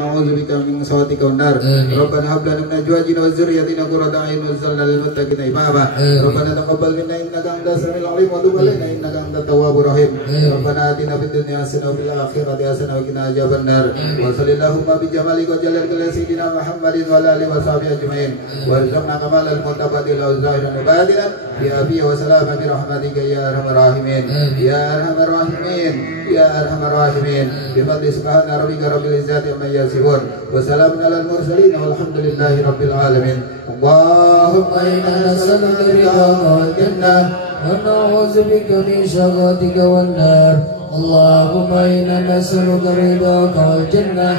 أعوذ بك من سخطك والنار. ربنا هب لنا من أزواجنا وذرياتنا قرة أعين واجعلنا للمتقين إماما. ربنا تقبل منا إنك أنت السميع العليم وتب علينا إنك أنت التواب الرحيم. ربنا آتنا في الدنيا حسنة وفي الآخرة حسنة وقنا عذاب النار. وصلى اللهم بجمالك وجلالك على سيدنا محمد وعلى آله وصحبه أجمعين. وارزقنا كمال المتقبل ظاهرا وباطنا بعافية وسلامة برحمتك يا أرحم الراحمين يا أرحم الراحمين يا أرحم الراحمين. بفضل سبحان ربك رب العزة عما يصفون وسلام على المرسلين والحمد لله رب العالمين. اللهم إنا نسألك رضاك والجنة ونعوذ بك من سخطك والنار. اللهم إنا نسألك رضاك والجنة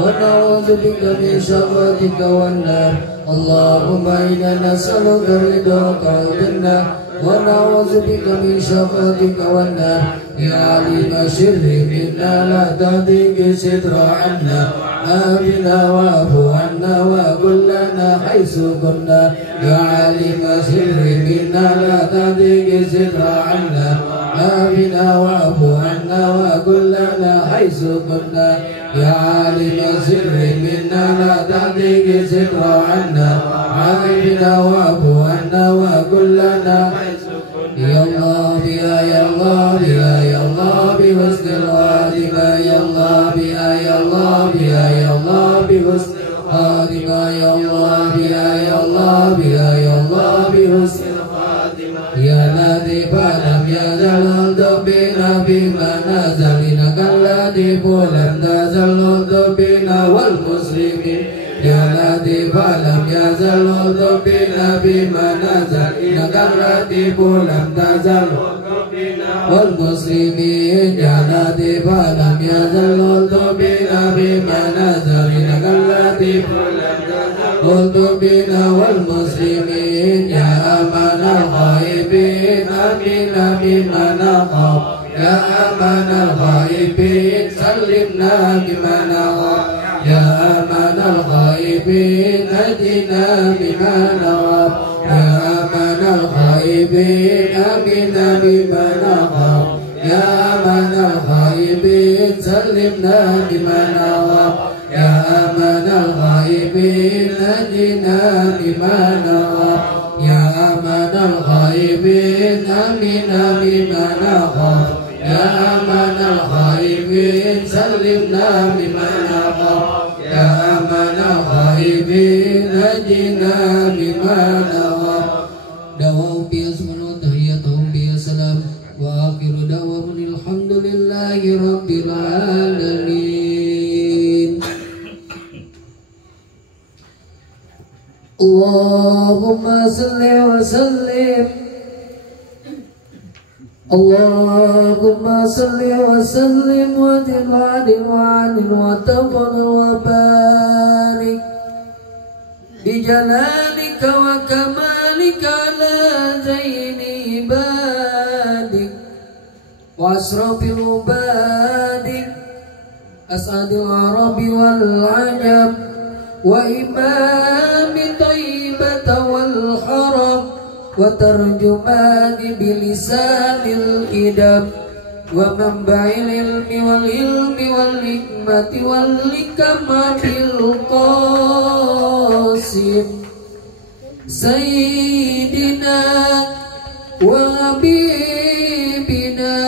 ونعوذ بك من سخطك والنار. اللهم إنا نسألك رضاك والجنة ونعوذ بك من سخطك والنار. يا عليم السر منا لا تهديك ستر عنا آمنا واعف عنا وكلنا حيث كنا. يا عليم السر منا لا تهديك ستر عنا آمنا واعف عنا وكلنا حيث كنا. يا عالم السر منا لا تهديك ستر عنا آمنا واعف عنا وكلنا حيث كنا. يا الله يا الله يا الله بحسن الخاتمة. يا الله يا الله يا الله بحسن الخاتمة. يا الله يا الله يا الله بحسن الخاتمة. يا لطيف لم يزل بنا بما نزل إنك اللطيف لم تزل بنا والمسلمين. يا لطيف لم يزل بنا بما نزل إنك اللطيف لم تزل والمسلمين. يا لطيف لم يزل بنا بما نزل إنك اللطيف لم تزل بنا والمسلمين. يا أمان الغائبين أمنا بما نخاف. يا أمان الغائبين سلمنا بما نخاف. يا أمان الغائبين نجنا بما نخاف. يا أمان الغائبين أمنا بما نخاف. يا أمان الغائبين سلمنا بما نخاف. يا أمان الغائبين نجنا بما نخاف. يا أمان الغائبين أمنا بما نخاف. يا أمان الغائبين سلمنا بما نخاف. يا أمان الغائبين نجنا بما نخاف. دعواهم بأسمنا وتحياتهم بسلام وآخر دعواهم الحمد لله رب العالمين. اللهم صل وسلم اللهم صل وسلم وتبارك وعنه وتفضل وبارك بجلالك وكمالك على زين عبادك وأشرف عبادك أسعد العرب والعجم وإمام طيبة والحرم وترجمان بلسان الإدب ومنبع العلم والعلم والحكمة والحكمة بالقاسم سيدنا وحبيبنا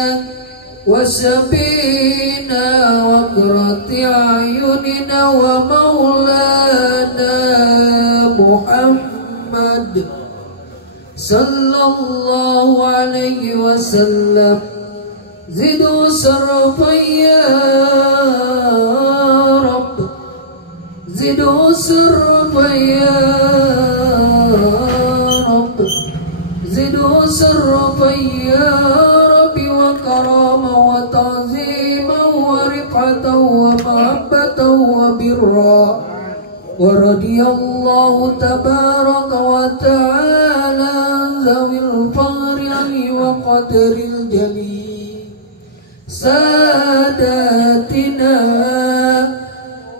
وشفينا وقرة أعيننا ومولانا محمد صلى الله عليه وسلم. زدوا شرفا يا رب زدوا شرفا يا رب زدوا شرفا يا رب وكرامة وتعظيما ورفعة ومحبة وبرا. ورضي الله تبارك وتعالى ذوي الفضل وقدر الجليل ساداتنا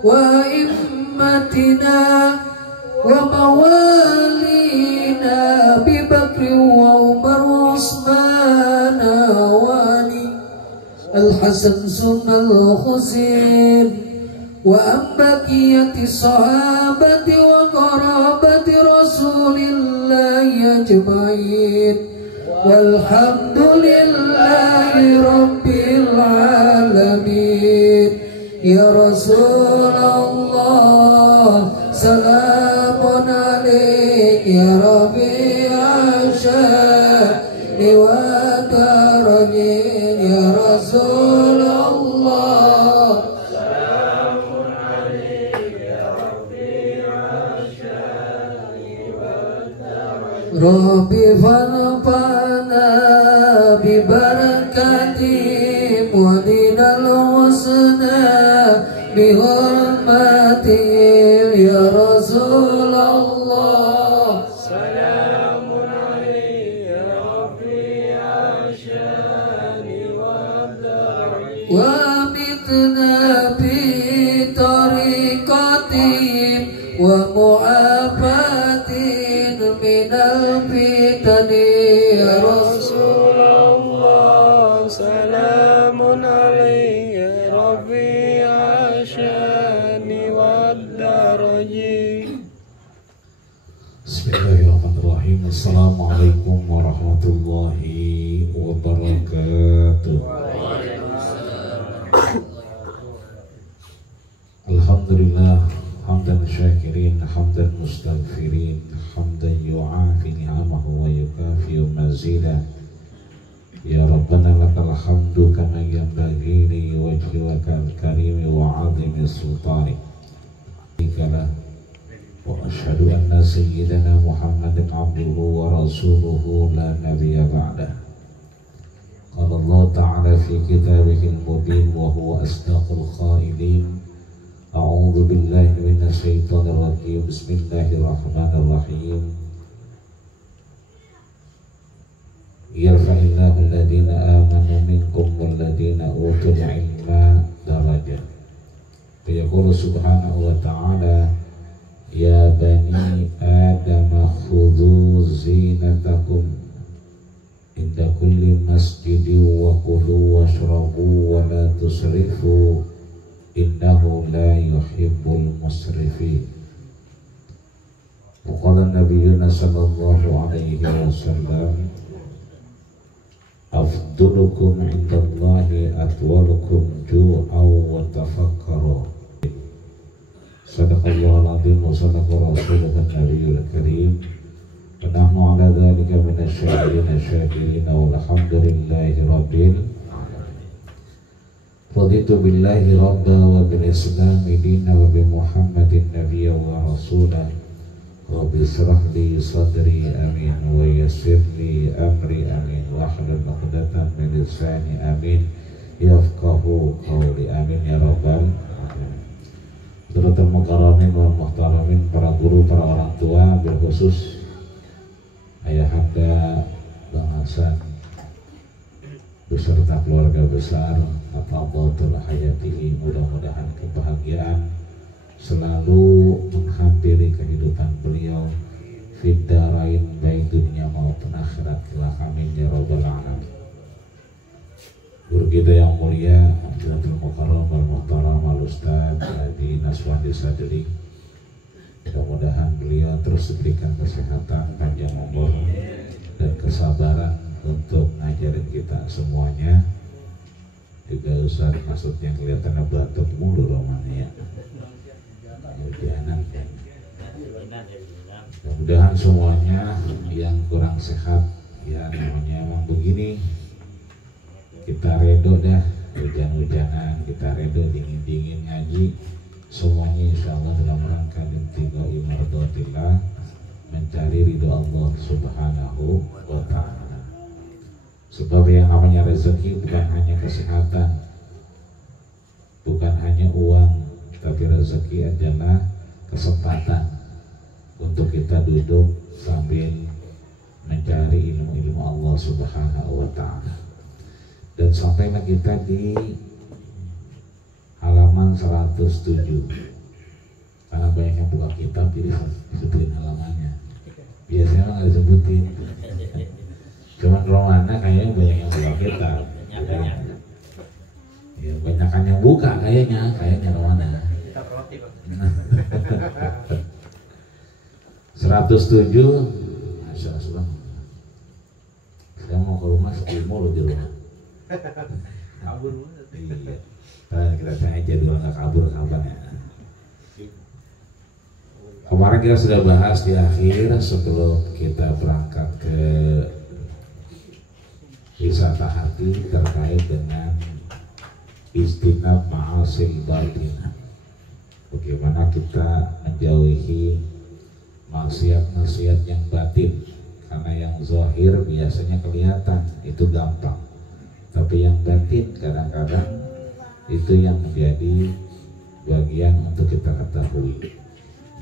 وأئمتنا وموالينا ببكر وعمر وعثمان وعلي الحسن ثم الحسين وعن بقية الصحابة وقرابة رسول الله أجمعين والحمد لله رب العالمين. يا رسول الله سلام عليك يا ربيع الشام والدارين. يا رسول الله سلام عليك يا ربيع الشام والدارين. ربي فانفعنا ببركاتهم ودنا الحسنى بحرمتهم. يا رسول الله سلام عليك يا ربيع الشام والدارين. ومتنا بطريقتهم ومعافاتهم من الفتن. يا رسول الله سلام عليك يا ربيع الشام والدرج. Bismillahirrahmanirrahim. Assalamualaikum warahmatullahi wabarakatuh. Alhamdulillah hamdan syakirin hamdan mustaghfirin hamdan yu'afi ni'amahu wa yukafi mazidah. Ya Rabbana lakal hamdu kama yanbaghi li wajhikal karim wa 'azimi sultanik. Wa asyhadu anna sayyidana Muhammadan abduhu wa rasuluhu la nabiyya ba'dah. Qala Allah ta'ala fi kitabihil mubin wa huwa asdaqul qailin. A'udzu billahi minasy syaithanir rajim. Bismillahirrahmanirrahim. Yarfa'illahu alladhina amanu minkum walladhina utul ilma darajat. Yaqulu subhanahu wa ta'ala ya bani adam khudhu zinatakum inda kulli masjidin wa kulu washrabu wa la tusrifu innahu la yuhibbul musrifin. Wa qala nabiyyuna sallallahu alaihi wasallam afdulukum indallahi atwalukum ju'aw wa tafakkaru. Sadaqallahul azim wa sadaqa rasuluhu nabiyul karim. Wa nahnu ala dhalika minasyahidin syakirin walhamdulillahi rabbil. Raditu billahi rabba wa bil islami dina wa bi muhammadin nabiyya wa rasulah. Rabbi israh li sadri amin wa yassir li amri amin wahlul 'uqdatam min lisani amin yafqahu qawli amin ya rabbal alamin. Saudara mukarramin wal muhtaramin, para guru, para orang tua, berkhusus ayahanda Bang Hasan beserta keluarga besar, ataqatul hayatihi, mudah-mudahan kebahagiaan selalu menghampiri kehidupan beliau fid darain, baik dunia maupun akhirat kelak, amin ya rabbal alamin. Guru kita yang mulia Abdul Mukarram wal Muhtaram Al Ustaz Adi Naswandi Sadri, mudah-mudahan beliau terus diberikan kesehatan, panjang umur dan kesabaran untuk ngajarin kita semuanya. Juga Ustaz maksudnya kelihatannya batuk mulu romannya ya. Mudah-mudahan semuanya yang kurang sehat, ya namanya emang begini, kita redo dah, hujan-hujanan kita redo, dingin-dingin ngaji, semuanya insya Allah dalam rangka intiqai mardatillah, mencari ridho Allah subhanahu wa ta'ala. Sebab yang namanya rezeki bukan hanya kesehatan, bukan hanya uang, tapi rezeki adalah kesempatan untuk kita duduk sambil mencari ilmu-ilmu Allah subhanahu wa ta'ala. Dan sampailah kita di halaman 107, karena banyak yang buka kitab jadi disebutin halamannya, biasanya nggak disebutin. Cuman Romana kayaknya banyak yang buka kitab ya, banyakan yang buka kayaknya Romana. Masya Allah. Saya mau ke rumah ilmu lo di rumah. Kabur. Iya. Kita tanya aja dulu nggak kabur kapan ya. Kemarin kita sudah bahas di akhir sebelum kita berangkat ke wisata hati terkait dengan istinab ma'asil batinah. Bagaimana kita menjauhi maksiat-maksiat yang batin, karena yang zahir biasanya kelihatan, itu gampang, tapi yang batin kadang-kadang itu yang menjadi bagian untuk kita ketahui.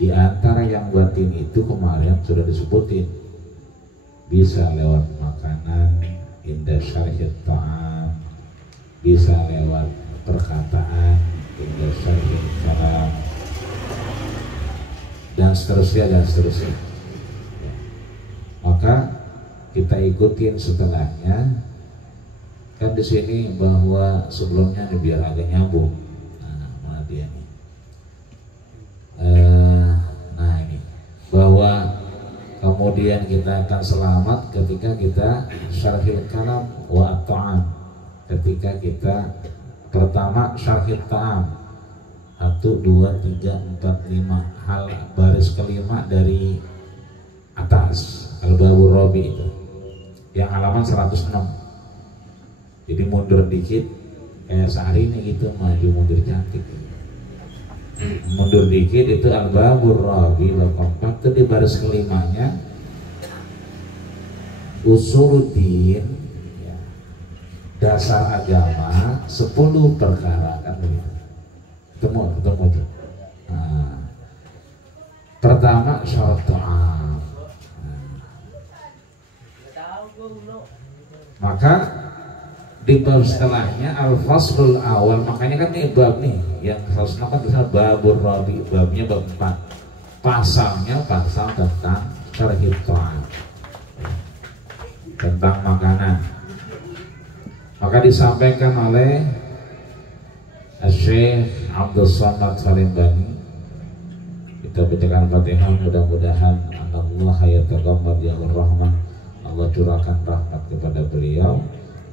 Di antara yang batin itu kemarin sudah disebutin, bisa lewat makanan, indah syarhit ta'am, bisa lewat perkataan, indah syarhit kalam, dan seterusnya. Maka kita ikutin setelahnya. Kan di sini bahwa sebelumnya nih biar agak nyambung. Nah, mana dia nih? Nah ini bahwa kemudian kita akan selamat ketika kita syarhil kalam wa ta'am. Ketika kita pertama syarhil ta'am 1, 2, 3, 4, 5 hal baris kelima dari atas Al-Babur Rabi itu yang halaman 106. Jadi mundur dikit kayak sehari ini gitu, maju mundur cantik. Mundur dikit itu Al-Babur Rabi bab 4 itu di baris kelimanya Usuluddin ya, dasar agama 10 perkara kan begitu. Ketemu tuh. Nah, pertama syarat ta'am. Maka di bab setelahnya al-faslul awal, makanya kan ini bab nih yang 106 kan tulisannya babur rabi, babnya bab 4, pasalnya pasal tentang syarhit ta'am, tentang makanan. Maka disampaikan oleh Syekh Abdul Samad Salim Bani. Kita bacakan Fatihah, mudah-mudahan Allah yataghammadiyahur rahmah, Allah curahkan rahmat kepada beliau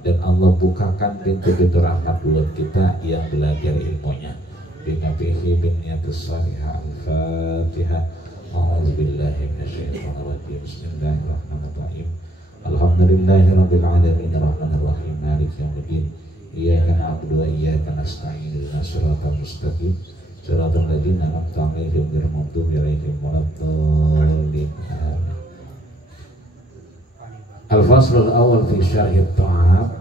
dan Allah bukakan pintu-pintu rahmat buat kita yang belajar ilmunya. Binabihi bin niyatus salihah. Al-Fatihah. A'udzubillahi minasyaitonir rajim. Bismillahirrahmanirrahim. Alhamdulillahirabbil alamin arrahmanir rahim maliki yaumiddin. Iyyaka na'budu wa iyyaka nasta'in ihdinas siratal mustaqim siratal ladzina an'amta 'alaihim ghairil maghdubi 'alaihim waladdallin. Al-faslul awal fi syarhit ta'am.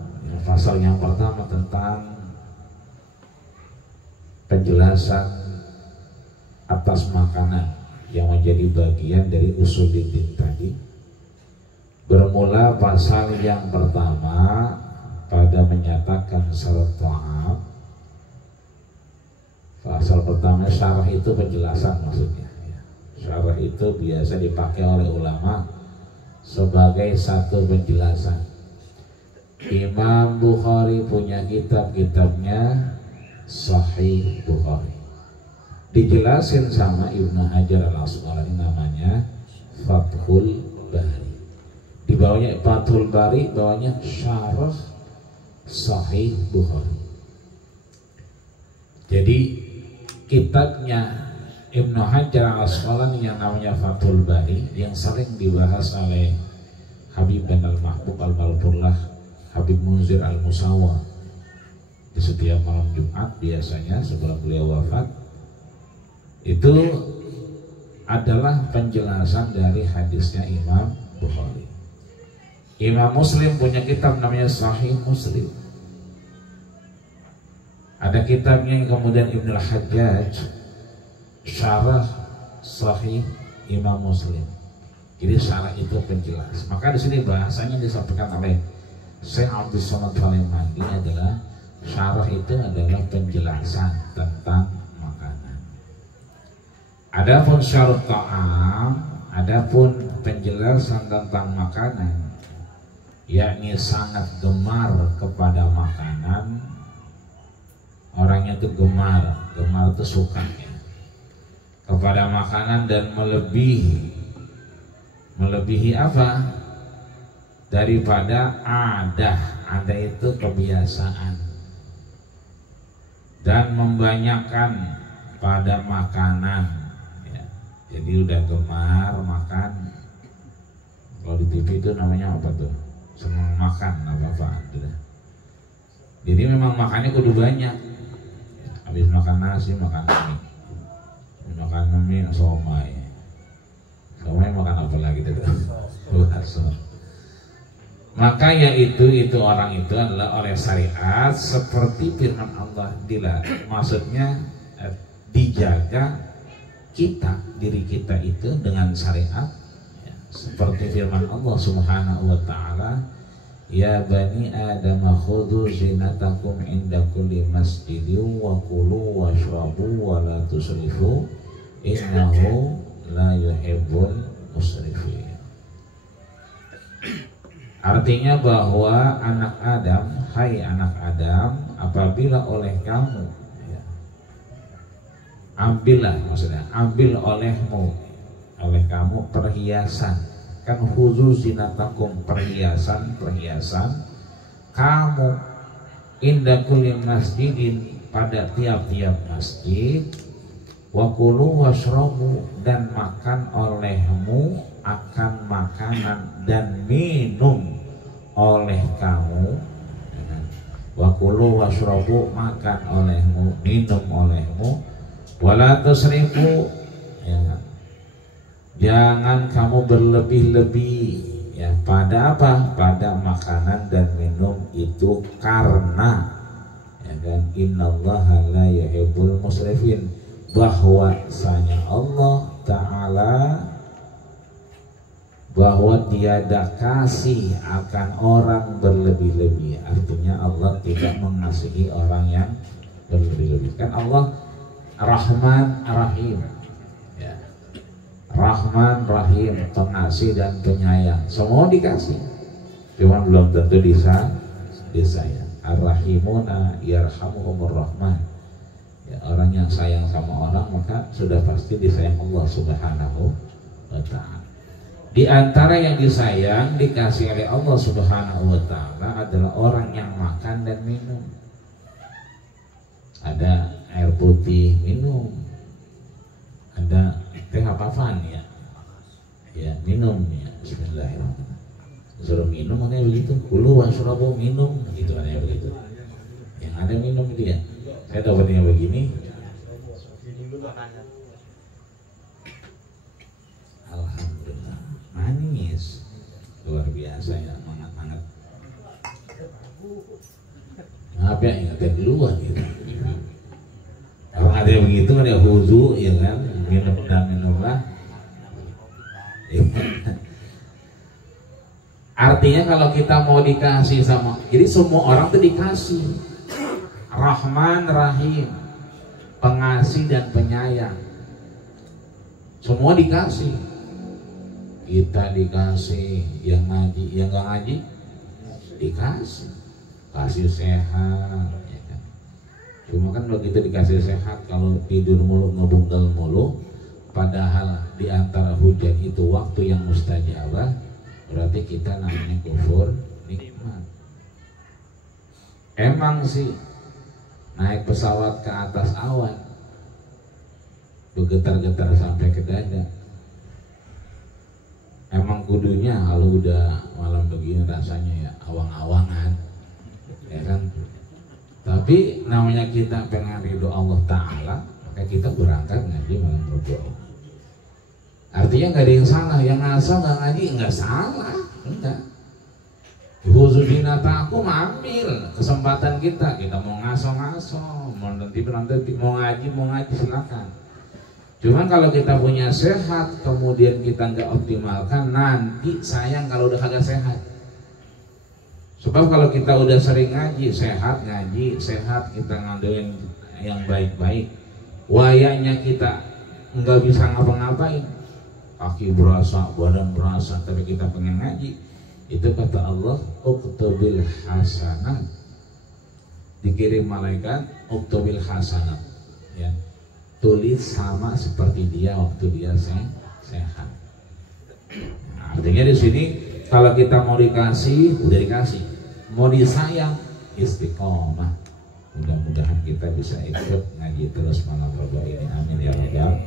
Pasal yang pertama tentang penjelasan atas makanan yang menjadi bagian dari usuluddin tadi. Bermula pasal yang pertama pada menyatakan syarat ta'am. Pasal pertama syarah itu penjelasan maksudnya. Syarah itu biasa dipakai oleh ulama sebagai satu penjelasan. Imam Bukhari punya kitabnya Sahih Bukhari. Dijelasin sama Ibnu Hajar Al-Asqalani namanya Fathul Bari. Di bawahnya Fathul Bari, bawahnya Syarah Sahih Bukhari. Jadi kitabnya Ibnu Hajar Al-Asqalani yang namanya Fathul Bari yang sering dibahas oleh Habib bin Al-Mahbub Al-Balpurlah, Habib Munzir Al-Musawa di setiap malam Jumat biasanya sebelum beliau wafat, itu adalah penjelasan dari hadisnya Imam Bukhari. Imam Muslim punya kitab namanya Sahih Muslim. Ada kitabnya yang kemudian Ibnu Al-Hajjaj Syarah Sahih Imam Muslim. Jadi syarah itu penjelas. Maka di sini bahasanya disampaikan oleh Syekh Abdul Samad Salim Bani adalah syarah itu adalah penjelasan tentang makanan. Adapun syarat ta'am, adapun penjelasan tentang makanan, yakni sangat gemar kepada makanan. Orangnya itu gemar itu sukanya. pada makanan dan melebihi apa? Daripada ada itu kebiasaan, dan membanyakan pada makanan ya. Jadi udah gemar makan, kalau di TV itu namanya apa tuh, senang makan apa-apaan gitu. Jadi memang makannya kudu banyak ya. Habis makan nasi makan mie somai makan apa lagi tuh? Maka yaitu orang itu adalah oleh syariat seperti firman Allah, maksudnya dijaga diri kita itu dengan syariat ya, seperti firman Allah Subhanahu wa taala, ya bani adam khudhu zinatakum inda kulli masjidin wa kulu washrabu wa la tusrifu innahu la yuhibbul musrifin. Artinya bahwa hai anak Adam, apabila oleh kamu ya, ambil oleh kamu perhiasan, kan khusus zinatakum perhiasan kamu inda kulli masjidin pada tiap-tiap masjid, wa kulu washrabu dan makan olehmu akan makanan dan minum oleh kamu, wa kulu washrabu makan olehmu minum olehmu, wala tusrifu ya, jangan kamu berlebih-lebih ya pada apa? Pada makanan dan minum itu, karena ya kan, innallaha la yuhibbul musrifin, bahwasanya Allah Ta'ala bahwa tiada kasih akan orang berlebih-lebih. Artinya Allah tidak mengasihi orang yang berlebih-lebih. Kan Allah Rahman Rahim ya. Rahman Rahim, pengasih dan penyayang, semua dikasih, cuma belum tentu disayang. Ar-Rahimuna yarhamuhumur Rahman ya, orang yang sayang sama orang maka sudah pasti disayang Allah Subhanahu wa ta'ala. Di antara yang disayang, dikasih oleh Allah Subhanahu wa ta'ala adalah orang yang makan dan minum. Ada air putih minum, ada teh apa-apaan ya, ya minum ya, bismillahirrahmanirrahim. Suruh minum makanya begitu, kulu washrabu minum gitu kan ya begitu. Yang ada minum dia. Saya dapatnya begini. Alhamdulillah, manis, luar biasa ya, hangat-hangat. Maaf ya, ingatkan duluan gitu. Kalau ada yang begitu ada huzu ya kan, minum dan minumlah. Artinya kalau kita mau dikasih sama, jadi semua orang tuh dikasih. Rahman Rahim, pengasih dan penyayang, semua dikasih. Kita dikasih, yang ngaji, yang gak ngaji dikasih, kasih sehat ya kan. Cuma kan begitu dikasih sehat, kalau tidur mulu ngebungkel mulu, padahal di antara hujan itu waktu yang mustajabah, berarti kita namanya kufur nikmat. Emang sih naik pesawat ke atas awan, bergetar-getar sampai ke dada. Emang kudunya kalau udah malam begini rasanya ya awang-awangan, ya kan? Tapi namanya kita pengen ridho Allah Ta'ala, maka kita berangkat ngaji malam berdoa. Artinya nggak ada yang salah, yang ngasal nggak ngaji nggak salah, enggak. Huzudina aku ambil kesempatan kita mau ngaso, mau nanti mau ngaji silakan. Cuman kalau kita punya sehat kemudian kita nggak optimalkan, nanti sayang kalau udah kagak sehat. Sebab kalau kita udah sering ngaji sehat kita ngandelin yang baik-baik, wayanya kita nggak bisa ngapa-ngapain, kaki berasa, badan berasa, tapi kita pengen ngaji. Itu kata Allah, uktubil hasanat, dikirim malaikat uktubil hasanat ya, tulis sama seperti dia waktu dia sehat. Nah, artinya di sini kalau kita mau dikasih, udah dikasih. Mau disayang, istiqomah. Mudah-mudahan kita bisa ikut ngaji terus malam Rabu ini. Amin ya rabbal.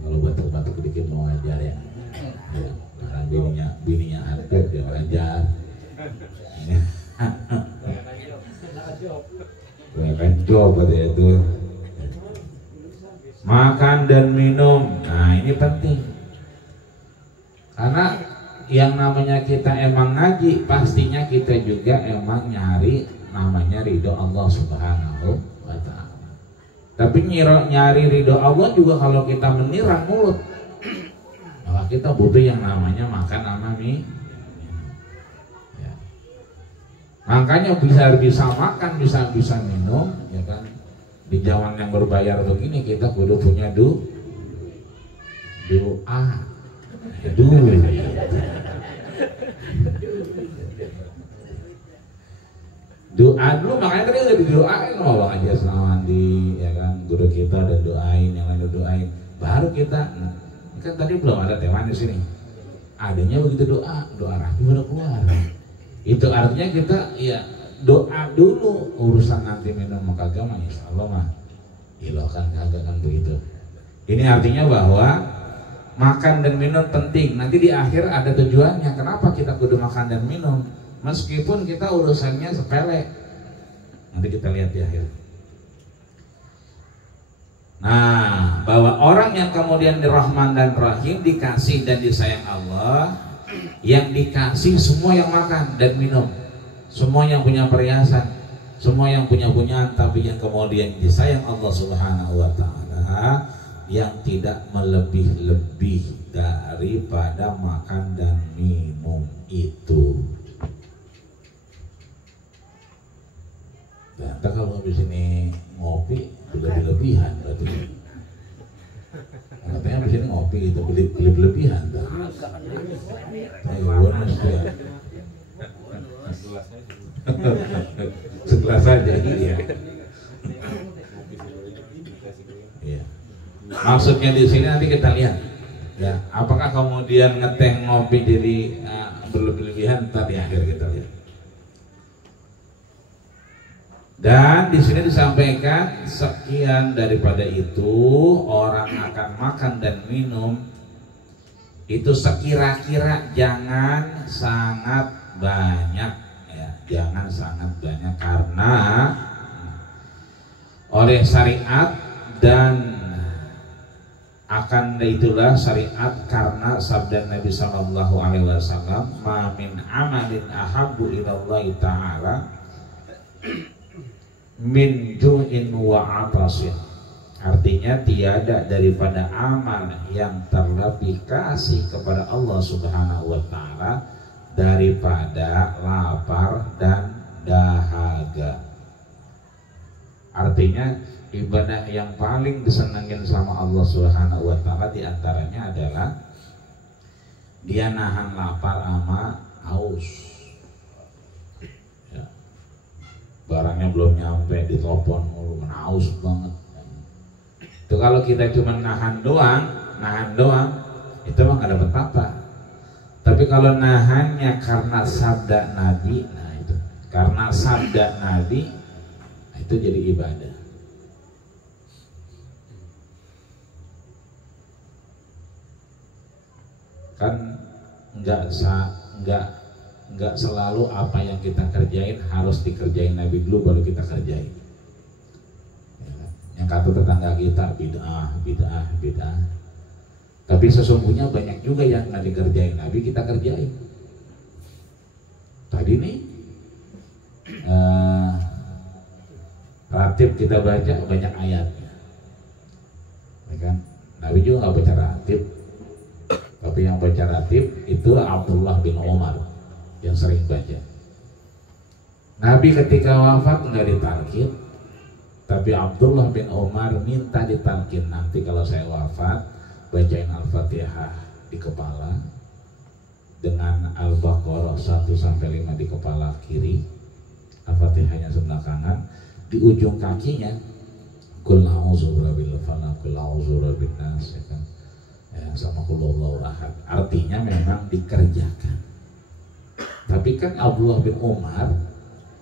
Kalau batuk-batuk dikit mau ngajar ya. Karena bininya aktif dia ngajar. Kan coba deh itu. Makan dan minum. Nah, ini penting. Karena yang namanya kita emang ngaji, pastinya kita juga emang nyari namanya ridho Allah Subhanahu wa ta'ala. Tapi nyari ridho Allah juga kalau kita menirang mulut, maka kita butuh yang namanya makan sama mie. Ya. Makanya bisa makan, bisa minum, ya kan. Di zaman yang berbayar begini kita kudu punya doa. Doa dulu, makanya tadi udah didoain sama Bang Haji Asnawandi, ya kan, guru kita dan doain, yang lain doain, baru kita. Kan tadi belum ada teman di sini, adanya begitu doa rapi udah keluar. Itu artinya kita ya doa dulu, urusan nanti minum kagak mah insya Allah mah ilokan kagak kan begitu. Ini artinya bahwa makan dan minum penting. Nanti di akhir ada tujuannya. Kenapa kita kudu makan dan minum? Meskipun kita urusannya sepele. Nanti kita lihat di akhir. Nah, bahwa orang yang kemudian dirahman dan rahim, dikasih dan disayang Allah, yang dikasih semua yang makan dan minum, semua yang punya perhiasan, semua yang punya, tapi yang kemudian disayang Allah Subhanahu wa ta'ala, yang tidak melebih-lebih daripada makan dan minum itu. Dan kalau habis ini ngopi berlebihan berarti. Katanya habis ini ngopi itu berlebihan. Segelas saja iya. Iya. Maksudnya di sini nanti kita lihat, ya, apakah kemudian ngeteh ngopi jadi berlebihan, tadi akhir kita lihat. Dan di sini disampaikan sekian daripada itu, orang akan makan dan minum itu sekira-kira jangan sangat banyak, ya, jangan sangat banyak karena oleh syariat dan akan itulah syariat karena sabda Nabi Sallallahu Alaihi Wasallam, ma min amalin ahabbu ilallahi ta'ala min ju'in wa atasin. Artinya tiada daripada amal yang terlebih kasih kepada Allah Subhanahu wa ta'ala daripada lapar dan dahaga. Artinya ibadah yang paling disenangin sama Allah Subhanahu wa ta'ala diantaranya adalah dia nahan lapar sama haus. Barangnya belum nyampe, ditelepon mulu, haus banget. Itu kalau kita cuma nahan doang, itu mah gak dapat apa. Tapi kalau nahannya karena sabda Nabi, nah itu, karena sabda Nabi, itu jadi ibadah. Kan nggak selalu apa yang kita kerjain harus dikerjain Nabi dulu baru kita kerjain. Yang kata tetangga kita bid'ah. Tapi sesungguhnya banyak juga yang nggak dikerjain Nabi kita kerjain. Tadi nih ratib kita baca banyak ayatnya, ya kan? Nabi juga nggak baca ratib, tapi yang baca ratib itu Abdullah bin Umar yang sering baca. Nabi ketika wafat nggak ditalkin, tapi Abdullah bin Umar minta ditalkin, nanti kalau saya wafat bacain Al-Fatihah di kepala dengan Al-Baqarah 1-5 di kepala kiri, Al-Fatihahnya sebelah kanan, di ujung kakinya Qul a'udzu birabbil falaq, qul a'udzu birabbin nas, ya kan? Ya, sama qul huwallahu ahad. Artinya memang dikerjakan. Tapi kan Abdullah bin Umar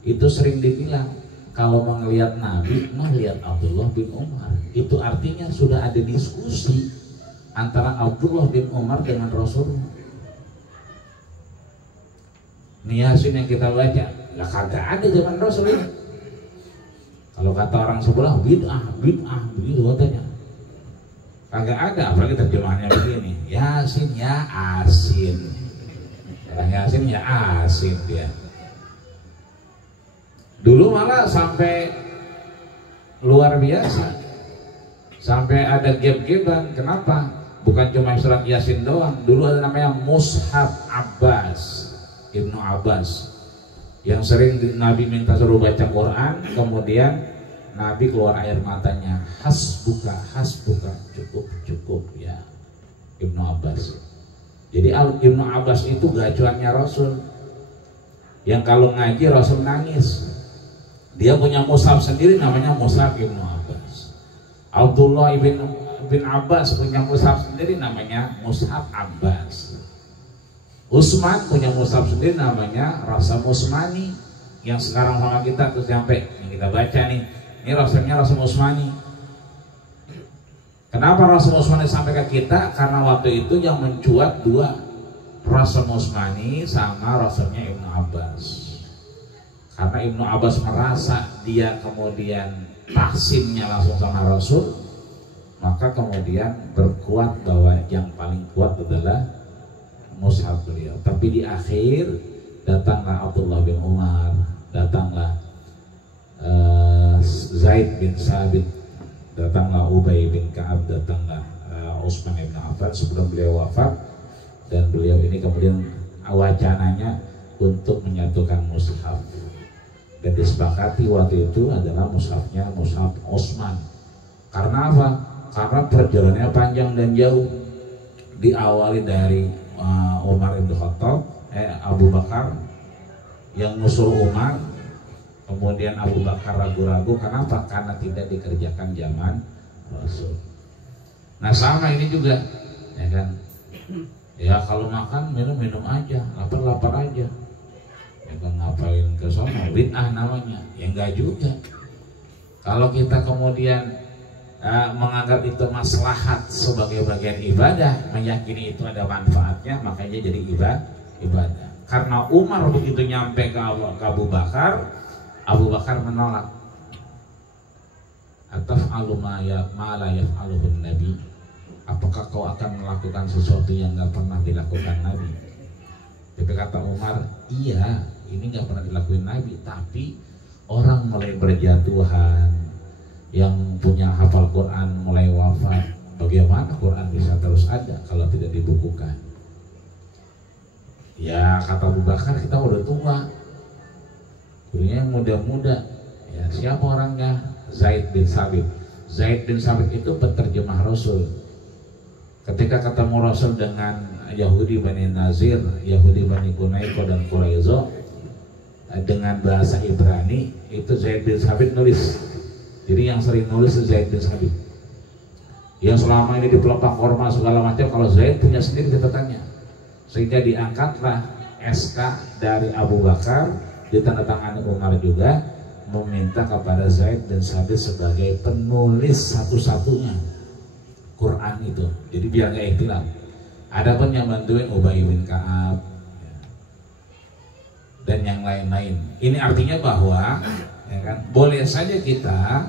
itu sering dibilang kalau melihat Nabi mah lihat Abdullah bin Umar. Itu artinya sudah ada diskusi antara Abdullah bin Umar dengan Rasulullah. Yasin yang kita baca, lah kagak ada zaman Rasul ini. Kalau kata orang sebelah bid'ah begitu katanya. Kagak ada, apalagi terjemahannya begini. Yasin ya asin. Yasin ya asin dia. Dulu malah sampai luar biasa. Sampai ada gap-gapan. Kenapa? Bukan cuma surat Yasin doang. Dulu ada namanya Mushaf Abbas. Ibnu Abbas yang sering Nabi minta suruh baca Quran, kemudian Nabi keluar air matanya, hasbuka cukup ya, Ibnu Abbas. Jadi Ibnu Abbas itu gacuannya Rasul, yang kalau ngaji Rasul nangis. Dia punya mushaf sendiri namanya Mushaf Ibnu Abbas. Abdullah bin Abbas punya mushaf sendiri namanya Mushaf Abbas. Utsman punya mushaf sendiri namanya Rasam Utsmani, yang sekarang sama kita terus sampai yang kita baca nih, ini rasamnya Rasam Utsmani. Kenapa Rasam Utsmani sampai ke kita? Karena waktu itu yang mencuat dua, Rasam Utsmani sama rasamnya Ibnu Abbas. Karena Ibnu Abbas merasa dia kemudian tahsinnya langsung sama Rasul, maka kemudian berkuat bahwa yang paling kuat adalah mushaf beliau. Tapi di akhir datanglah Abdullah bin Umar, datanglah Zaid bin Sabit, datanglah Ubay bin Ka'ab, datanglah Utsman bin Affan sebelum beliau wafat. Dan beliau ini kemudian wacananya untuk menyatukan mushaf, dan disepakati waktu itu adalah mushafnya mushaf Utsman. Karena apa? Karena perjalanannya panjang dan jauh. Diawali dari Umar bin Khattab, Abu Bakar yang ngusul Umar, kemudian Abu Bakar ragu-ragu. Kenapa? Karena tidak dikerjakan zaman Rasul. Nah sama ini juga, ya kan? Ya kalau makan minum aja, lapar aja. Ya kan, ngapain ke sono? Bid'ah namanya. Ya enggak juga. Kalau kita kemudian menganggap itu maslahat sebagai bagian ibadah, meyakini itu ada manfaatnya, makanya jadi ibadah. Karena Umar begitu nyampe ke Abu Bakar, Abu Bakar menolak. Ataf'alu ma la yaf'aluhun Nabi. Apakah kau akan melakukan sesuatu yang nggak pernah dilakukan Nabi? Tapi kata Umar, iya, ini nggak pernah dilakukan Nabi, tapi orang mulai berjatuhan, yang punya hafal Quran mulai wafat. Bagaimana Quran bisa terus ada kalau tidak dibukukan? Ya kata Abu Bakar, kita udah tua, punya yang muda-muda. Ya siapa orangnya? Zaid bin Sabit. Zaid bin Sabit itu penerjemah Rasul. Ketika ketemu Rasul dengan Yahudi Bani Nazir, Yahudi Bani Qunaiqah dan Quraizo dengan bahasa Ibrani, itu Zaid bin Sabit nulis. Jadi yang sering nulis Zaid bin Sabit. Yang selama ini di pelopak korma segala macam, kalau Zaid punya sendiri catatannya. Sehingga diangkatlah SK dari Abu Bakar, ditandatangani Umar juga, meminta kepada Zaid bin Sabit sebagai penulis satu-satunya Quran itu. Jadi biar nggak ikhtilaf. Adapun yang bantuin Ubay bin Ka'ab dan yang lain-lain. Ini artinya bahwa ya kan, boleh saja kita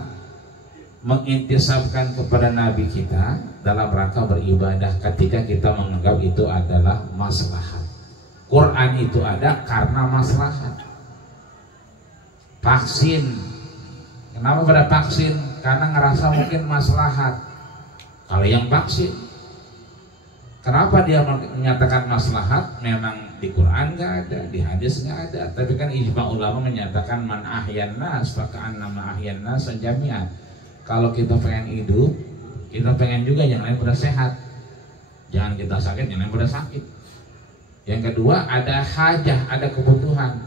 mengintisabkan kepada Nabi kita dalam rangka beribadah ketika kita menganggap itu adalah maslahat. Quran itu ada karena maslahat. Vaksin, kenapa pada vaksin? Karena ngerasa mungkin maslahat. Kalau yang vaksin, kenapa dia menyatakan maslahat? Memang di Quran nggak ada, di hadis nggak ada. Tapi kan ijma ulama menyatakan man ahyan nas faka'annama ahyan nas jami'an. Kalau kita pengen hidup, kita pengen juga yang lain pada sehat. Jangan kita sakit, yang lain pada sakit. Yang kedua, ada hajah, ada kebutuhan.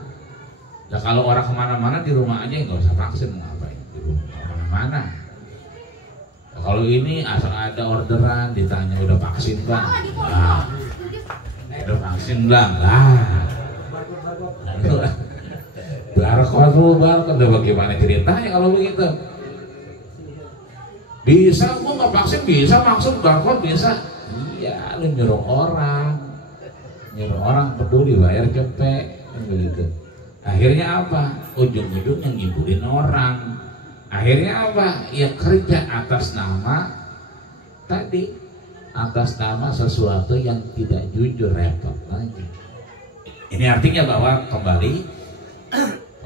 Nah kalau orang kemana-mana di rumah aja nggak usah vaksin, mau ngapain? Di rumah kemana-mana. Kalau ini asal ada orderan ditanya udah vaksin bang, nah, udah vaksin bang, barcode udah bagaimana ceritanya kalau begitu? Bisa, gua nggak vaksin bisa maksud barcode bisa? Iya, lu nyuruh orang peduli bayar cepet, begitu. Akhirnya apa? Ujung-ujungnya ngibulin orang. Akhirnya apa? Ya kerja atas nama tadi, atas nama sesuatu yang tidak jujur, repot lagi. Ini artinya bahwa kembali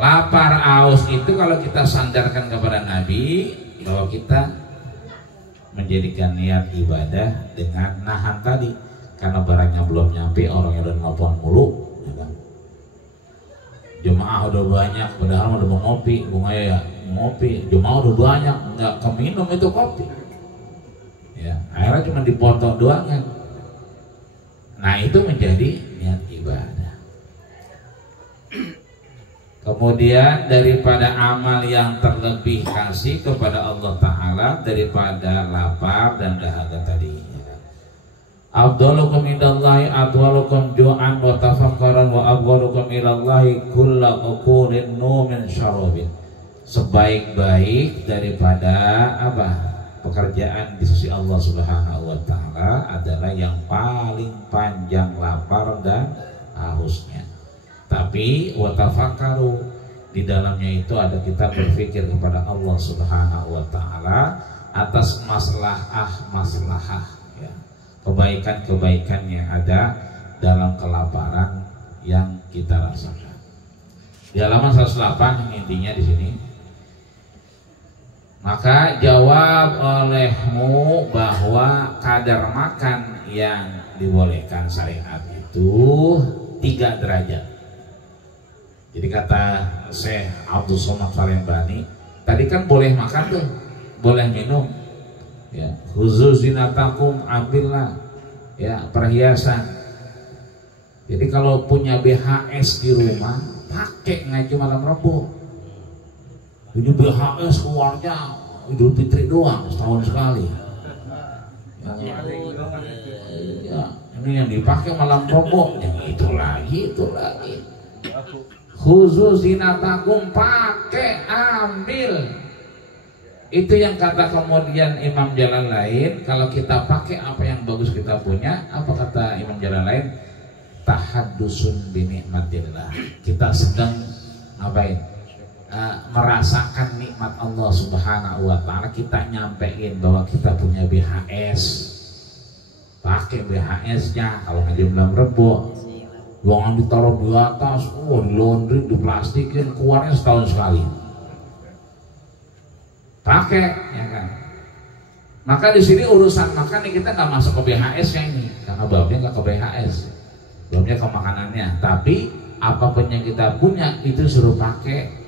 lapar aus itu kalau kita sandarkan kepada Nabi, bahwa kita menjadikan niat ibadah dengan nahan tadi, karena barangnya belum nyampe, orangnya udah nelfon mulu, ya kan? Jemaah udah banyak, padahal udah mau ngopi, bunga ya ngopi, jemaah udah banyak, nggak keminum itu kopi, ya akhirnya cuma dipotong doang kan. Nah itu menjadi niat ibadah. Kemudian daripada amal yang terlebih kasih kepada Allah Ta'ala daripada lapar dan dahaga tadi. Afdalukum indallahi atwalukum ju'an wa tafakkaran wa abghadukum ilallahi kulla uqurin numin syarabin. Sebaik-baik daripada apa? Pekerjaan di sisi Allah Subhanahu wa Ta'ala adalah yang paling panjang lapar dan hausnya. Tapi wa tafakkaru, di dalamnya itu ada kita berpikir kepada Allah Subhanahu wa Ta'ala atas maslahah ya. Kebaikan-kebaikan yang ada dalam kelaparan yang kita rasakan. Di halaman 108 intinya di sini. Maka jawab olehmu bahwa kadar makan yang dibolehkan syariat itu 3 derajat. Jadi kata Syekh Abdul Somad Palembani, tadi kan boleh makan tuh, boleh minum. Ya, khusus zinatakum, ambillah ya perhiasan. Jadi kalau punya BHS di rumah, pakai ngaji malam Rabu. Ini BHS keluarnya Idul Fitri doang, setahun sekali. Ya, ini yang dipakai malam Rabu, yang itu lagi. Khusus zinatakum, pakai, ambil. Itu yang kata kemudian Imam Jalalain, kalau kita pakai apa yang bagus kita punya, apa kata Imam Jalalain? Tahaddusun bi nikmatillah. Kita sedang ngapain? Merasakan nikmat Allah Subhanahu wa Ta'ala. Kita nyampein bahwa kita punya BHS, pakai BHS-nya. Kalau ngaji malam Rebo, jangan ditaruh di atas, di laundry, diplastikin, keluarnya setahun sekali. Pakai, ya kan? Maka di sini urusan makan nih kita nggak masuk ke BHS-nya ini, karena babnya nggak ke BHS, babnya ke makanannya. Tapi apapun yang kita punya itu suruh pakai.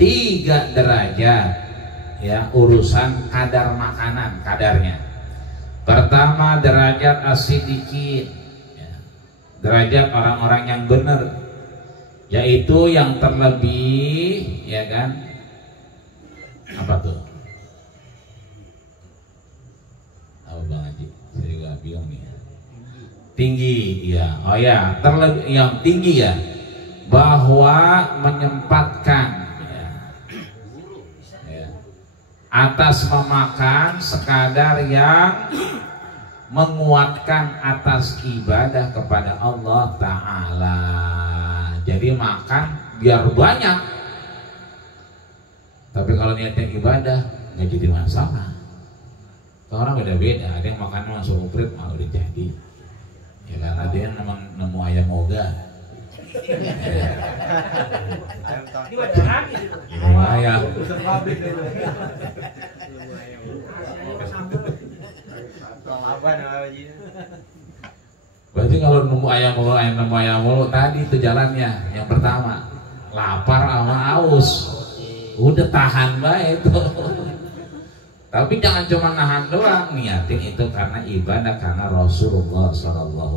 3 derajat ya urusan kadar makanan, kadarnya. Pertama derajat asidikin ya, derajat orang-orang yang benar, yaitu yang terlebih ya kan, apa tuh? Apa Bang Haji? Saya juga bingung nih. Tinggi ya, oh ya terlebih yang tinggi ya, bahwa menyempatkan atas memakan sekadar yang menguatkan atas ibadah kepada Allah Ta'ala. Jadi makan biar banyak, tapi kalau niatnya ibadah nggak jadi masalah. Orang beda-beda, ada yang makan langsung uprit malah udah jadi, ya kan? Ada yang nemu ayam moga. Ayam. Berarti kalau nemu ayam mulu tadi itu jalannya. Yang pertama lapar sama aus, udah tahan baik itu. Tapi jangan cuma nahan doang, niatin itu karena ibadah, karena Rasulullah SAW,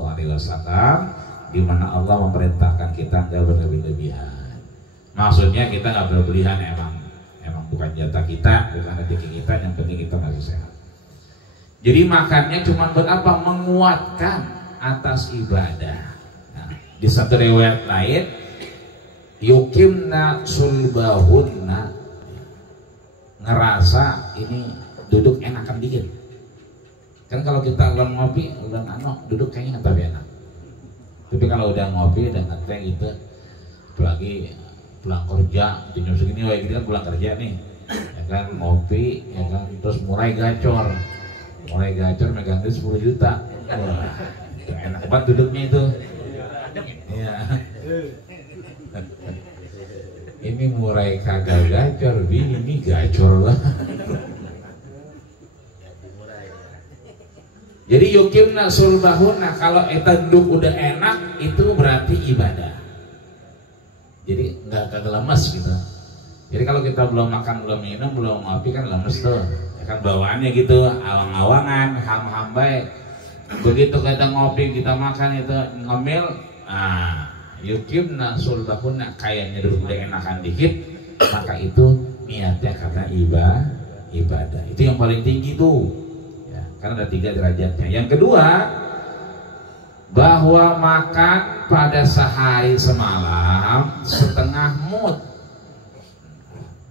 di mana Allah memerintahkan kita nggak berlebih-lebihan. Maksudnya kita nggak berlebihan, emang bukan jatah kita, bukan rezeki kita, yang penting kita masih sehat. Jadi makannya cuma buat apa? Menguatkan atas ibadah. Nah, di satu riwayat lain, yukimna sulbahunna, ngerasa ini duduk enakan dikit. Kan kalau kita udah ngopi, udah duduk kayaknya nggak enak. Tapi kalau udah ngopi dan ngeteh gitu, apalagi pulang kerja, jam segini kayak gitu kan pulang kerja nih, ya kan ngopi, ya kan terus mulai gacor megang duit 10 juta, wah, enak banget duduknya itu. Ya. Ini mulai kagak gacor, ini gacor lah. Jadi yukimna sulbahuna, kalau kita duduk udah enak itu berarti ibadah. Jadi nggak lemes gitu. Jadi kalau kita belum makan, belum minum, belum ngopi kan lemes tuh. Ya kan bawaannya gitu, awang-awangan, ham-hambai. Begitu kita ngopi, kita makan itu ngemil, yukimna sulbahuna, kayaknya duduk udah enakan dikit, maka itu niatnya karena ibadah. Itu yang paling tinggi tuh. Karena ada 3 derajatnya. Yang kedua, bahwa makan pada sehari semalam setengah mud.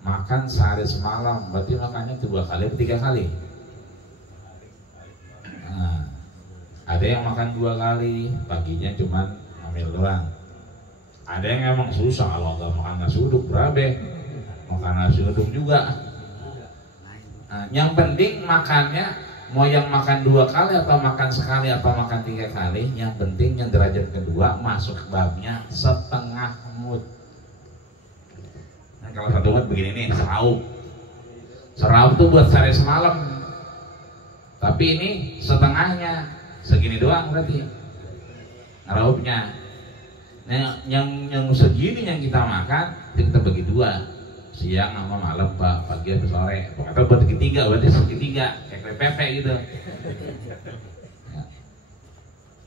Makan sehari semalam, berarti makannya 2 kali atau 3 kali. Nah, ada yang makan 2 kali, paginya cuman ambil doang. Ada yang emang susah, kalau nggak makan nasi uduk berabe, makan nasi uduk juga. Nah, yang penting makannya mau yang makan 2 kali atau makan sekali atau makan 3 kali, yang penting yang derajat kedua masuk babnya setengah mud. Nah, kalau 1 mud begini nih, seraup tuh buat sehari semalam, tapi ini setengahnya segini doang berarti ngeraupnya. Nah, yang segini yang kita makan kita bagi 2, siang sama malam, pagi atau sore, atau buat segitiga, berarti segitiga kayak pepe gitu. Ya.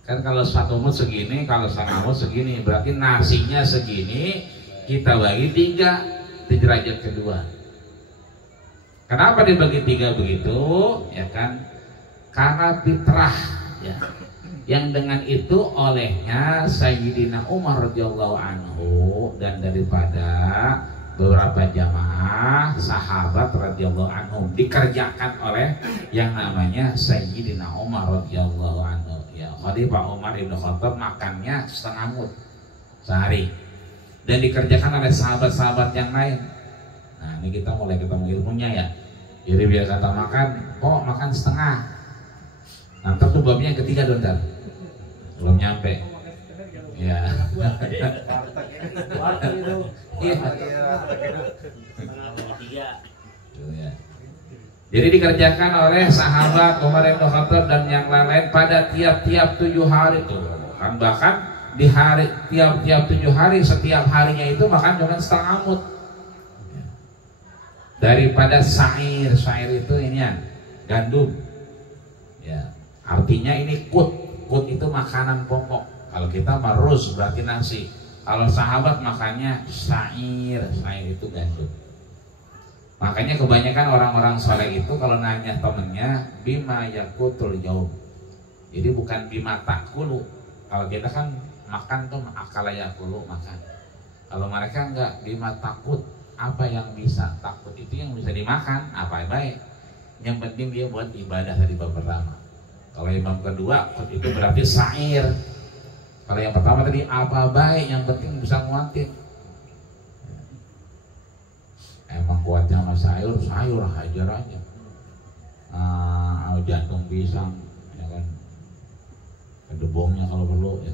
Kan kalau 1 mud segini, kalau setengah mud segini, berarti nasinya segini, kita bagi 3 di derajat kedua. Kenapa dibagi 3 begitu? Ya kan, karena fitrah, ya. Yang dengan itu olehnya Sayyidina Umar radhiyallahu anhu dan daripada beberapa jamaah sahabat radhiyallahu anhum dikerjakan oleh yang namanya Sayyidina Umar radhiyallahu anhu. Ya, Khalifah Umar ibn Khattab makannya setengah mud sehari dan dikerjakan oleh sahabat-sahabat yang lain. Nah, ini kita mulai ketemu ilmunya ya. Jadi biar kata makan, kok makan setengah. Nanti tuh babnya yang ketiga dontar. Belum nyampe. Ya. Jadi dikerjakan oleh sahabat Umar bin Khattab dan yang lain-lain pada tiap-tiap 7 hari itu. Kan bahkan di hari tiap-tiap 7 hari, setiap harinya itu makan cuma setengah mud. Daripada syair itu ini ya, gandum. Ya, artinya ini kut itu makanan pokok. Kalau kita maruz berarti nasi. Kalau sahabat makannya syair itu gandum. Makanya kebanyakan orang-orang soleh itu kalau nanya temennya bima yakutul yaum. Jadi bukan bima takulu. Kalau kita kan makan tuh akala yakulu makan. Kalau mereka enggak, bima takut. Apa yang bisa takut itu yang bisa dimakan, apa baik. Yang penting dia buat ibadah dari bab pertama. Kalau yang bab kedua itu berarti syair. Kalau yang pertama tadi apa baik, yang penting bisa nguatin. Emang kuatnya sama sayur hajar aja. Jantung pisang, ya kan. Kedebongnya kalau perlu. Ya.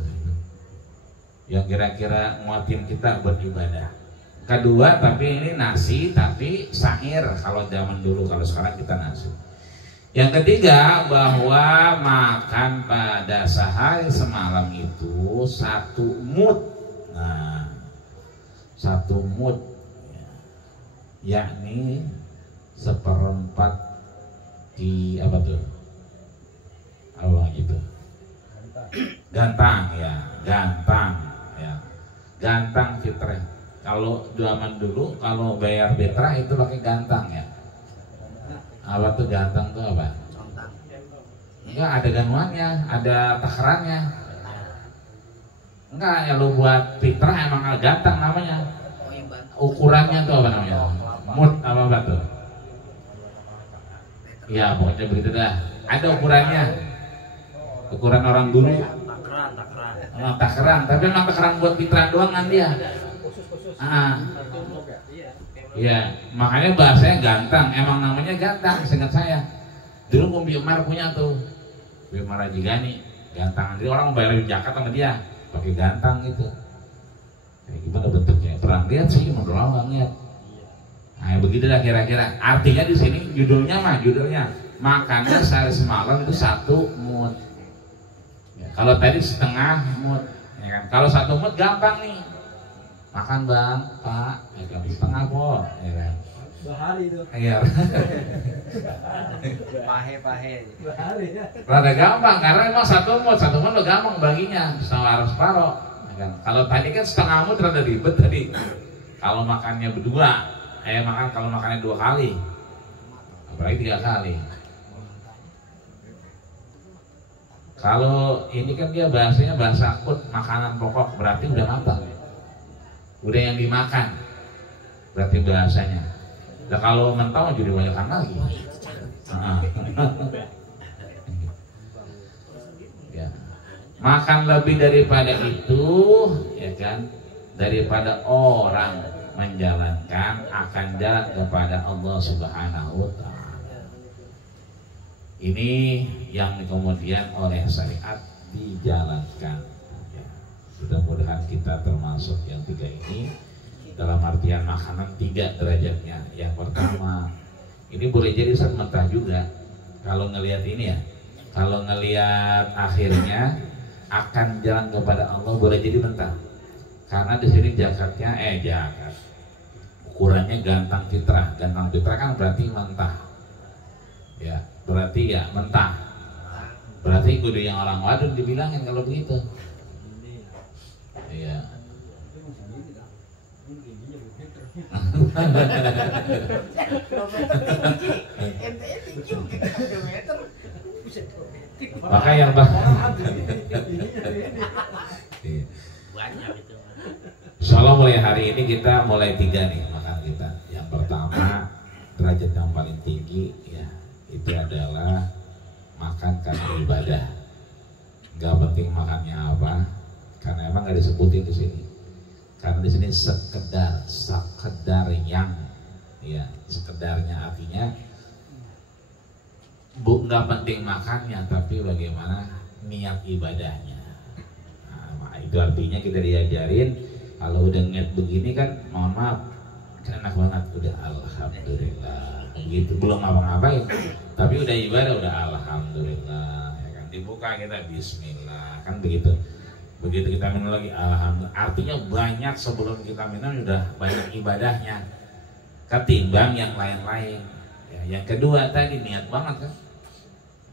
Yang kira-kira nguatin kita buat ibadah. Kedua, tapi ini nasi, tapi syair kalau zaman dulu, kalau sekarang kita nasi. Yang ketiga, bahwa makan pada sehari semalam itu 1 mud. Nah, 1 mud, yakni 1/4 di apa tuh? Apa gitu? Gantang ya, gantang fitrah. Kalau zaman dulu kalau bayar betra itu pakai gantang ya. Apa tuh gantang tuh apa? Enggak ada ganuannya, ada takarannya. Enggak, ya lu buat fitrah emang gantang namanya. Ukurannya tuh apa namanya? Mut apa tuh? Ya pokoknya begitu dah. Ada ukurannya. Ukuran orang dulu. Takaran, tapi memang takaran buat fitrah doang kan dia. Ya, makanya bahasanya gantang. Emang namanya gantang, seingat saya. Dulu Umi Umar punya tuh, Umi Umar Haji Gani, gantangan. Jadi orang bayar zakat sama dia, pakai gantang gitu. Kayak gimana bentuknya? Pernah lihat sih, menurut nggak lihat. Nah, begitulah kira-kira. Artinya di sini judulnya makannya sehari semalam itu 1 mut. Ya, kalau tadi setengah mut, ya kan? Kalau 1 mut gampang nih. Makan bang, pak, ya kan? Setengah kok, ya kan? Bahari itu. Iya. Pahe. Rada gampang karena memang 1 mut lo gampang baginya, separuh. Ya kan? Kalau tadi kan setengah mut rada ribet tadi. Kalau makannya berdua, kalau makannya 2 kali, apalagi 3 kali. Kalau ini kan dia bahasanya bahasa akut, makanan pokok, berarti udah matang. Udah yang dimakan, berarti bahasanya. Nah kalau mentah jadi banyakan lagi. Ya. Makan lebih daripada itu, ya kan? Daripada orang menjalankan akan jalan kepada Allah Subhanahu wa Ta'ala. Ini yang kemudian oleh syariat dijalankan. Mudah-mudahan kita termasuk yang 3 ini. Dalam artian makanan 3 derajatnya. Yang pertama, ini boleh jadi mentah juga. Kalau ngelihat ini ya, kalau ngelihat akhirnya akan jalan kepada Allah, boleh jadi mentah. Karena di sini zakatnya zakat. Ukurannya gantang fitrah. Gantang fitrah kan berarti mentah. Ya, berarti ya mentah. Berarti kudu yang orang wadon dibilangin kalau begitu. Iya. Maka yang Insyaallah mulai hari ini kita mulai 3 nih makan kita. Yang pertama derajat yang paling tinggi ya itu adalah makan karena ibadah. Gak penting makannya apa. Karena emang nggak disebutin di sini. Karena di sini sekedar yang, ya sekedarnya artinya nggak penting makannya, tapi bagaimana niat ibadahnya. Nah, itu artinya kita diajarin kalau udah niat begini kan, mohon maaf, kan enak banget udah alhamdulillah. Begitu belum ngapa-ngapain, tapi udah ibadah udah alhamdulillah. Ya kan dibuka kita bismillah, kan begitu. Begitu kita minum lagi alhamdulillah, artinya banyak sebelum kita minum sudah banyak ibadahnya ketimbang yang lain-lain ya. Yang kedua tadi niat banget kan.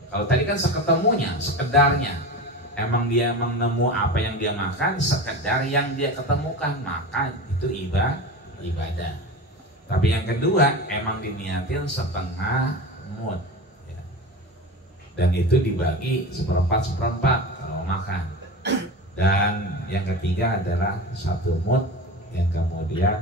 Kalau tadi kan seketemunya, sekedarnya emang dia nemu apa yang dia makan, sekedar yang dia ketemukan, maka itu ibadah. Tapi yang kedua emang diniatin setengah mut ya. Dan itu dibagi 1/4 kalau makan. Dan yang ketiga adalah 1 mut yang kemudian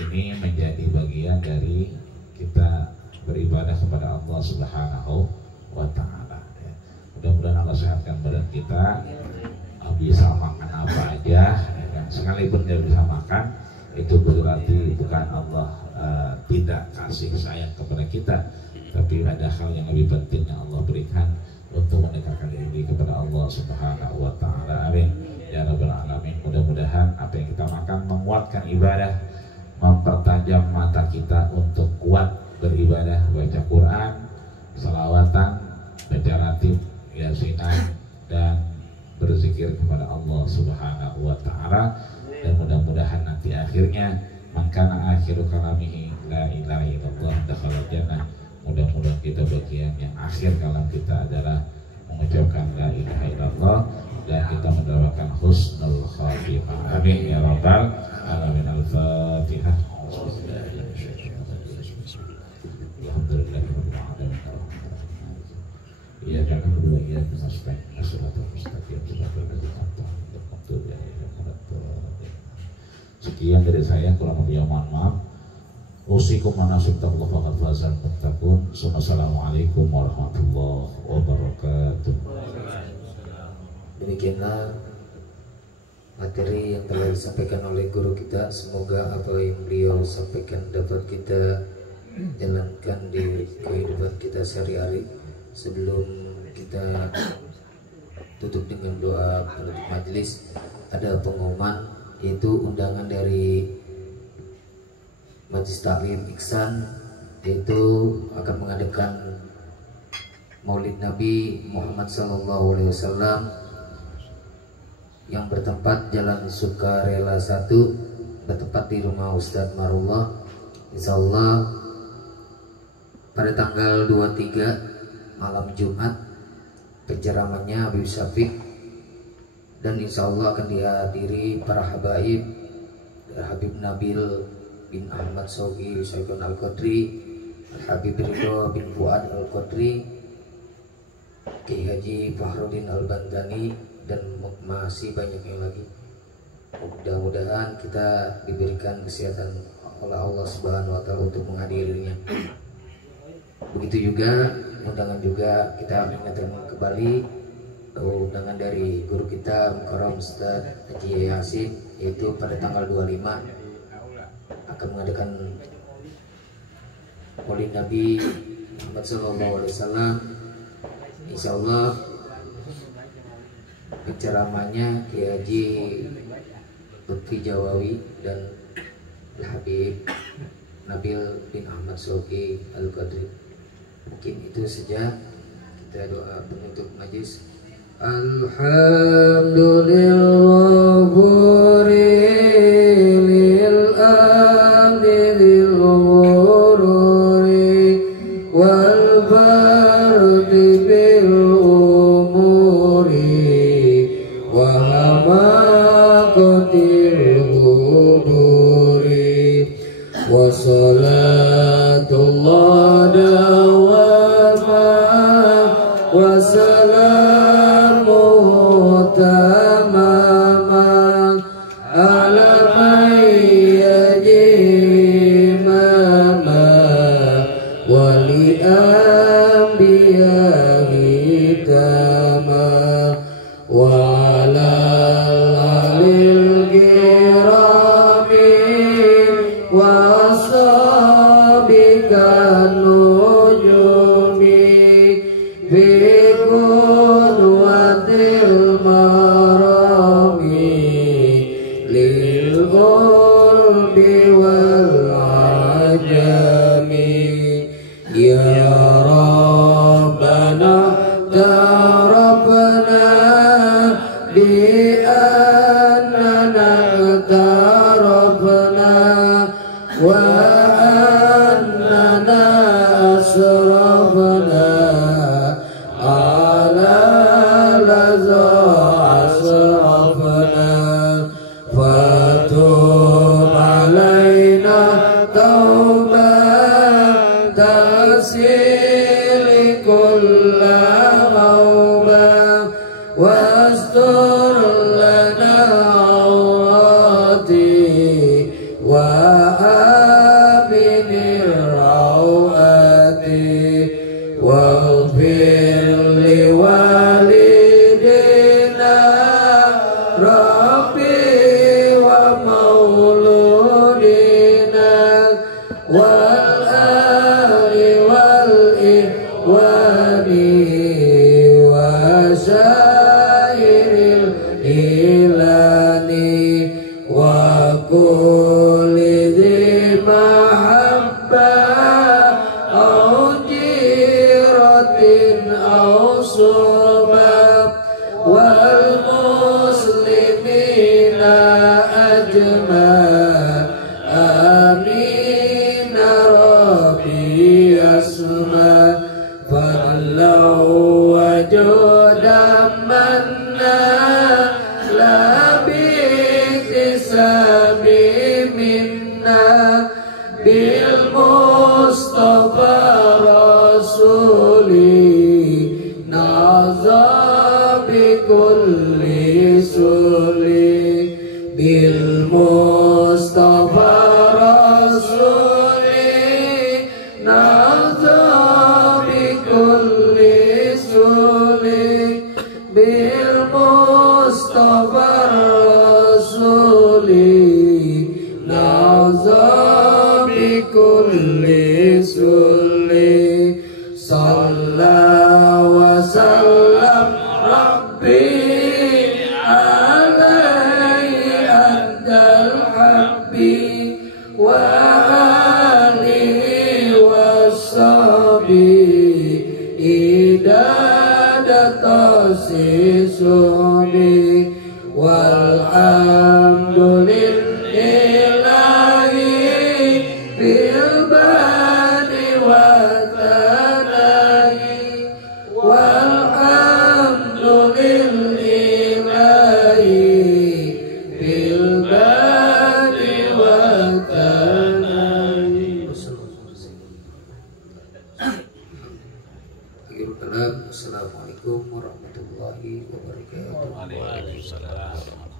ini menjadi bagian dari kita beribadah kepada Allah Subhanahu wa Ta'ala ya. Mudah-mudahan Allah sehatkan badan kita, bisa makan apa aja ya kan? Sekalipun tidak bisa makan itu berarti bukan Allah tidak kasih sayang kepada kita, tapi ada hal yang lebih penting yang Allah berikan untuk mendekatkan diri kepada Allah Subhanahu wa Ta'ala. Amin ya rabbal alamin. Mudah-mudahan apa yang kita makan menguatkan ibadah, mempertajam mata kita untuk kuat beribadah, baca Quran, salawatan, baca ratib, yasinan, dan berzikir kepada Allah Subhanahu wa Ta'ala. Dan mudah-mudahan nanti akhirnya man kana akhiru kalamihi la ilaha illallah dakhala jannah. Mudah-mudahan kita bagian yang akhir kalam kita adalah mengucapkan la ilaha illallah. dan kita mendapatkan husnul khatimah. Amin ya rabbal alamin. Al-Fatihah. Alhamdulillahirabbil alamin. Ya karena kedua ya aspek asratul mustaqim sebagai kata. Sekian dari saya, kurang lebih mohon maaf. Usikum manasik taqwa faqad fazal muttaqun. Assalamualaikum warahmatullahi wabarakatuh. Demikianlah materi yang telah disampaikan oleh guru kita. Semoga apa yang beliau sampaikan dapat kita jalankan di kehidupan kita sehari-hari. Sebelum kita tutup dengan doa penutup majelis, ada pengumuman, yaitu undangan dari Majelis Taklim Ihsan, yaitu akan mengadakan Maulid Nabi Muhammad SAW yang bertempat Jalan Sukarela 1, bertempat di rumah Ustadz Marullah. Insyaallah pada tanggal 23 malam Jumat, penceramahnya Habib Syafiq, dan insyaallah akan dihadiri para habaib, Habib Nabil bin Ahmad Sogi Syaikun Al-Qadri, Habib Ridho bin Fuad Al-Qadri, Kiai Haji Fahrudin Al-Bantani, dan masih banyak yang lagi. Mudah-mudahan kita diberikan kesehatan oleh Allah Subhanahu wa Ta'ala untuk menghadirinya. Begitu juga undangan juga kita ingatkan kembali undangan dari guru kita Mukarram Ustaz Haji Yasin, yaitu pada tanggal 25 akan mengadakan Maulid Nabi Muhammad SAW. Insyaallah penceramahnya Kiai Haji Lutfi Jawawi dan Habib Nabil bin Ahmad Sogi Al-Qadri. Mungkin itu saja, kita doa penutup majlis. Alhamdulillah lil amri lil ghururi wal bardi bil umuri wa hamaqatil huduri wa salatullah dawama wa salamuhu tamaman ala man yaji mama wa li anbiyahi tama wa ala alil kirami wa sabikan nujumi fi qudwatil marami lil qulbi wal ajami ya Rabbana tarabna bi annana tarabna wa annana asrafna ala laza asrafna fatub alaina taubat tasil kulla mauba wastur lana awrati wa aminir rawati waghfir liwalidina rabbi wa mauludina wal ahli wal ihwani wa syairil ilani wa kulli dhi mahabbah au jiratin au surbah wal muslimina ajma' amin rabbi asma' fallahu wajudan manna naza bi kulli suli bil Mustafa rasuli naza bi kulli suli bil Mustafa rasuli naza bi kulli suli salla wa sallam rabbi alaihi adal habbi wa alihi wa sahbihi idadata sisumi walhamdulillahi bil badi wa tanahi walhamdulillahi bil badi wa tanahi. Assalamualaikum warahmatullahi wabarakatuh. Waalaikumsalam.